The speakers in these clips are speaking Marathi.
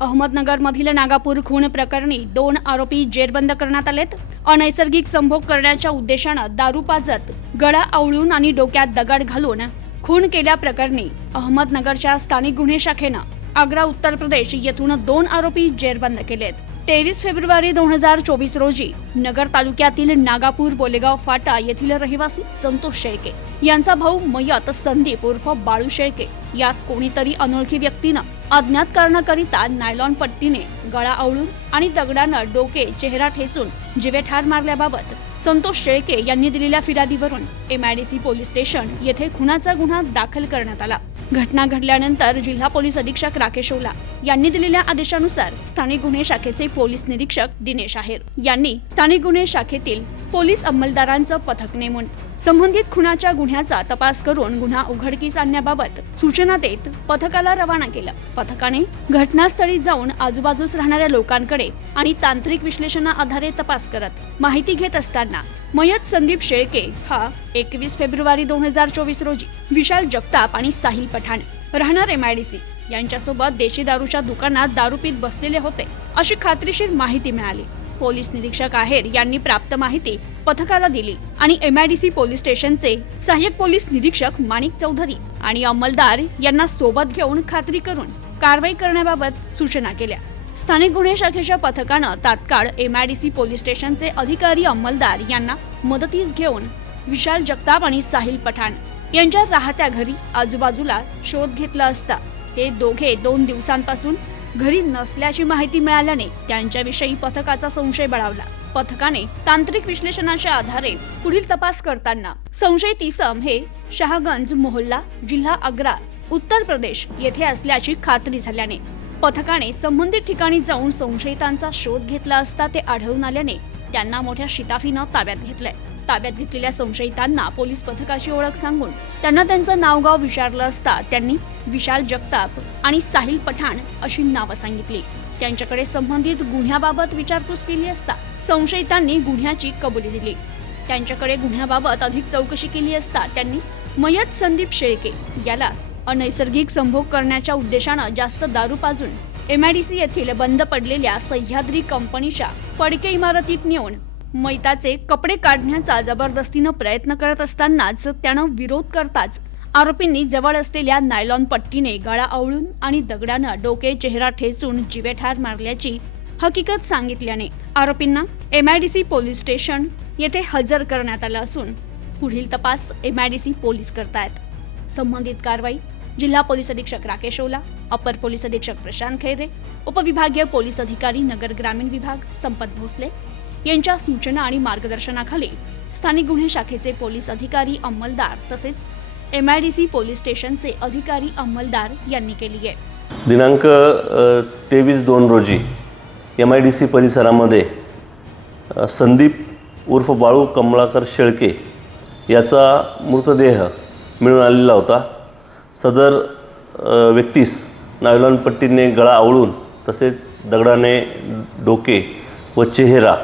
अहमदनगरमधील नागापूर खून प्रकरणी दोन आरोपी जेरबंद करण्यात आलेत. अनैसर्गिक संभोग करण्याच्या उद्देशानं दारू पाजत गळा आवळून आणि डोक्यात दगड घालून खून केल्याप्रकरणी अहमदनगरच्या स्थानिक गुन्हे शाखेनं आग्रा उत्तर प्रदेश येथून दोन आरोपी जेरबंद केलेत. तेवीस फेब्रुवारी दोन हजार चोवीस रोजी नगर तालुक्यातील नागापूर बोलेगाव फाटा येथील रहिवासी संतोष शेळके यांचा भाऊ मयत संदीप उर्फ बाळू शेळके यास कोणीतरी अनोळखी व्यक्तीनं अज्ञात कारणाकरिता नायलॉन पट्टीने गळा आवळून आणि दगडानं डोके चेहरा ठेचून जिवे ठार मारल्याबाबत संतोष शेळके यांनी दिलेल्या फिर्यादीवरून एमआयडीसी पोलीस स्टेशन येथे खुनाचा गुन्हा दाखल करण्यात आला. घटना घडल्यानंतर जिल्हा पोलीस अधीक्षक राकेश ओला यांनी दिलेल्या आदेशानुसार स्थानिक गुन्हे शाखेचे पोलीस निरीक्षक दिनेश आहेर यांनी स्थानिक गुन्हे शाखेतील पोलीस अंमलदारांचं पथक नेमून संबंधित खुनाच्या गुन्ह्याचा तपास करून गुन्हा उघडकीस आणण्याबाबत सूचना देत पथकाला रवाना केलं. पथकाने घटनास्थळी जाऊन आजूबाजूस राहणाऱ्या लोकांकडे आणि तांत्रिक विश्लेषणा आधारे तपास करत माहिती घेत असताना मयत संदीप शेळके हा एकवीस फेब्रुवारी दोन हजार चोवीस रोजी विशाल जगताप आणि साहिल पठाण राहणार एमआयडीसी यांच्यासोबत देशी दारूच्या दुकानात दारू पीत बसलेले होते. अशी खात्रीशीर माहिती मिळाली. पोलीस निरीक्षक आहेर यांनी प्राप्त माहिती पथकाला दिली आणि एमआयडीसी पोलीस स्टेशनचे सहाय्यक पोलीस निरीक्षक माणिक चौधरी आणि अंमलदार यांना सोबत घेऊन खात्री करून कारवाई करण्याबाबत सूचना केल्या. स्थानिक गुन्हे शाखेच्या पथकानं तात्काळ एमआयडीसी पोलीस स्टेशनचे अधिकारी अंमलदार यांना मदतीस घेऊन विशाल जगताप आणि साहिल पठाण यांच्या राहत्या घरी आजूबाजूला शोध घेतला असता. ते दोघे दोन दिवसांपासून घरी नसल्याची माहिती मिळाल्याने त्यांच्याविषयी पथकाचा संशय बळावला. पथकाने तांत्रिक विश्लेषणाच्या आधारे पुढील तपास करताना संशयित इसम हे शहागंज मोहल्ला जिल्हा आग्रा उत्तर प्रदेश येथे असल्याची खात्री झाल्याने पथकाने संबंधित ठिकाणी जाऊन संशयितांचा शोध घेतला असता ते आढळून आल्याने त्यांना मोठ्या शिताफीनं ताब्यात घेतलंय. ताब्यात घेतलेल्या संशयितांना पोलीस पथकाची ओळख सांगून त्यांना त्यांचं नावगाव विचारलं असता त्यांनी विशाल जगताप आणि साहिल पठाण अशी नावं सांगितली. त्यांच्याकडे संबंधित गुन्ह्याबाबत विचारपूस केली असता संशयितांनी गुन्ह्याची कबुली दिली. त्यांच्याकडे गुन्ह्याबाबत अधिक चौकशी केली असता त्यांनी मयत संदीप शेळके याला अनैसर्गिक संभोग करण्याच्या उद्देशानं जास्त दारू पाजून एमआयडीसी येथील बंद पडलेल्या सह्याद्री कंपनीच्या पडके इमारतीत नेऊन मैताचे कपडे काढण्याचा जबरदस्तीनं प्रयत्न करत असतानाच त्यानं विरोध करताच आरोपींनी जवळ असलेल्या नायलॉन पट्टीने गळा आवळून आणि दगडानं डोके चेहरा ठेचून जिवेठार मारल्याची हकीकत सांगितल्याने आरोपींना एमआयडीसी पोलीस स्टेशन येथे हजर करण्यात आलं असून पुढील तपास एमआयडीसी पोलीस करतायत. संबंधित कारवाई जिल्हा पोलीस अधीक्षक राकेश ओला अपर पोलीस अधीक्षक प्रशांत खैरे उपविभागीय पोलीस अधिकारी नगर ग्रामीण विभाग संपत भोसले यांच्या सूचना आणि मार्गदर्शनाखाली स्थानिक गुन्हे शाखेचे पोलीस अधिकारी अंमलदार तसेच M I D C police स्टेशनचे अधिकारी अंमलदार यांनी केली आहे. दिनांक तेवीस दोन रोजी एम आय डी सी परिसरामध्ये संदीप उर्फ बाळू कमळाकर शेळके याचा मृतदेह मिळून आलेला होता. सदर व्यक्तीस नायलॉन पट्टीने गळा आवळून तसेच दगडाने डोके व चेहरा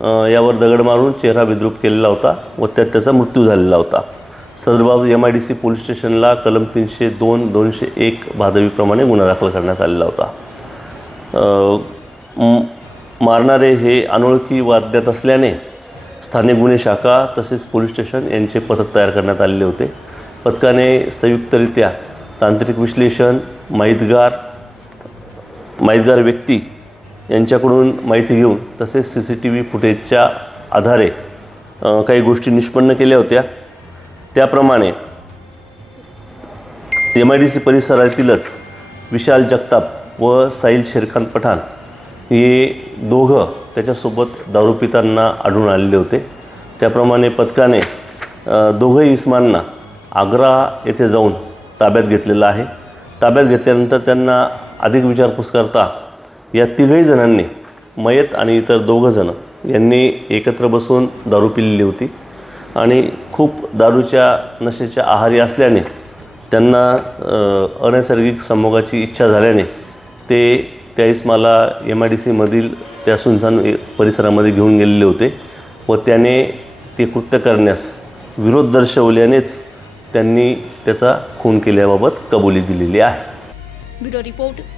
यावर दगड मारून चेहरा विद्रूप केलेला होता व त्यात त्याचा मृत्यू झालेला होता. सदरबाब M I D C police स्टेशनला कलम तीनशे दोन दोनशे एक भादवीप्रमाणे गुन्हा दाखल करण्यात आलेला होता. मारणारे हे अनोळखी वाद्यात असल्याने स्थानिक गुन्हे शाखा तसेच पोलीस स्टेशन यांचे पथक तयार करण्यात आलेले होते. पथकाने संयुक्तरित्या तांत्रिक विश्लेषण माहितगार माहितगार व्यक्ती यांच्याकडून माहिती घेऊन तसेच सी सी टी व्ही फुटेजच्या आधारे काही गोष्टी निष्पन्न केल्या होत्या. त्याप्रमाणे एम आय डी सी परिसरातीलच विशाल जगताप व साहिल शेरखान पठाण हे दोघं त्याच्यासोबत दारू पितांना आढळून आलेले होते. त्याप्रमाणे पथकाने दोघंही इस्मांना आग्रा येथे जाऊन ताब्यात घेतलेलं आहे. ताब्यात घेतल्यानंतर त्यांना अधिक विचारपूस करता या तिघही जणांनी मयत आणि इतर दोघं जण यांनी एकत्र बसून दारू पिलेली होती. आणि खूप दारूच्या नशेच्या आहारी असल्याने त्यांना अनैसर्गिक संभोगाची इच्छा झाल्याने ते त्या इसमाला एम आय डी सीमधील त्या सुनसान ए- परिसरामध्ये घेऊन गेलेले होते व त्याने ते कृत्य करण्यास विरोध दर्शवल्यानेच त्यांनी त्याचा खून केल्याबाबत कबुली दिलेली आहे. Bureau report.